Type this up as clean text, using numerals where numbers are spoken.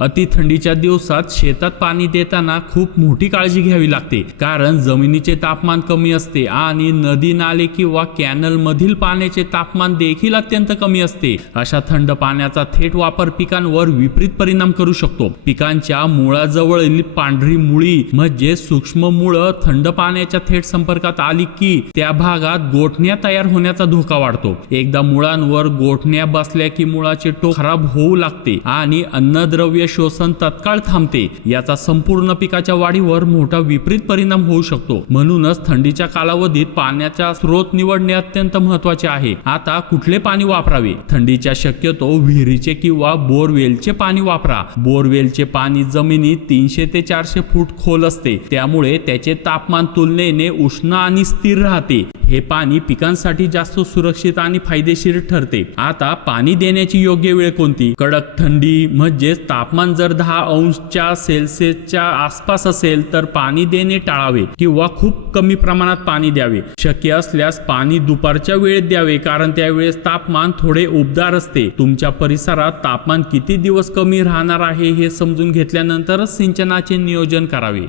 अति थंडीच्या दिवसात शेतात पाणी देताना खूप मोठी काळजी घ्यावी लागते, कारण जमिनीचे तापमान कमी असते आणि नदी नाले किंवा कॅनल मधील पाण्याचे तापमान देखील अत्यंत कमी असते। अशा थंड पाण्याचा थेट वापर पिकांवर विपरीत परिणाम करू शकतो। पिकांच्या मुळाजवळील पांढरी मुळी म्हणजे सूक्ष्म मुळं थंड पाण्याच्या थेट संपर्कात आली की त्या भागात गोठण्या तयार होण्याचा धोका वाढतो। एकदा मुळांवर गोठण्या बसल्या की मुळाचे टोक खराब होऊ लागते आणि अन्नद्रव्य शोषण तत्काळ थांबते। याचा संपूर्ण पिकाच्या वाढीवर मोठा विपरीत परिणाम होऊ शकतो। म्हणूनच थंडीच्या कालावधीत पाण्याचा स्रोत निवडणे अत्यंत महत्त्वाचे आहे। आता कुठले पाणी वापरावे? थंडीच्या शक्यतो विहिरीचे किंवा बोरवेलचे पाणी वापरा। बोरवेलचे पाणी जमिनीत 300 ते 400 फूट खोल असते, त्यामुळे त्याचे तापमान तुलनेने उष्ण आणि स्थिर राहते। हे पाणी पिकांसाठी जास्त सुरक्षित आणि फायदेशीर ठरते। आता पाणी देण्याची योग्य वेळ कोणती? कडक थंडी म्हणजे तापमान जर 10 अंश सेल्सिअसच्या आसपास असेल तर पाणी देणे टाळावे किंवा खूप कमी प्रमाणात पाणी द्यावे। शक्य असल्यास पाणी दुपारच्या वेळेत द्यावे, कारण त्यावेळेस तापमान थोडे उबदार असते। तुमच्या परिसरात तापमान किती दिवस कमी राहणार आहे हे समजून घेतल्यानंतरच सिंचनाचे नियोजन करावे।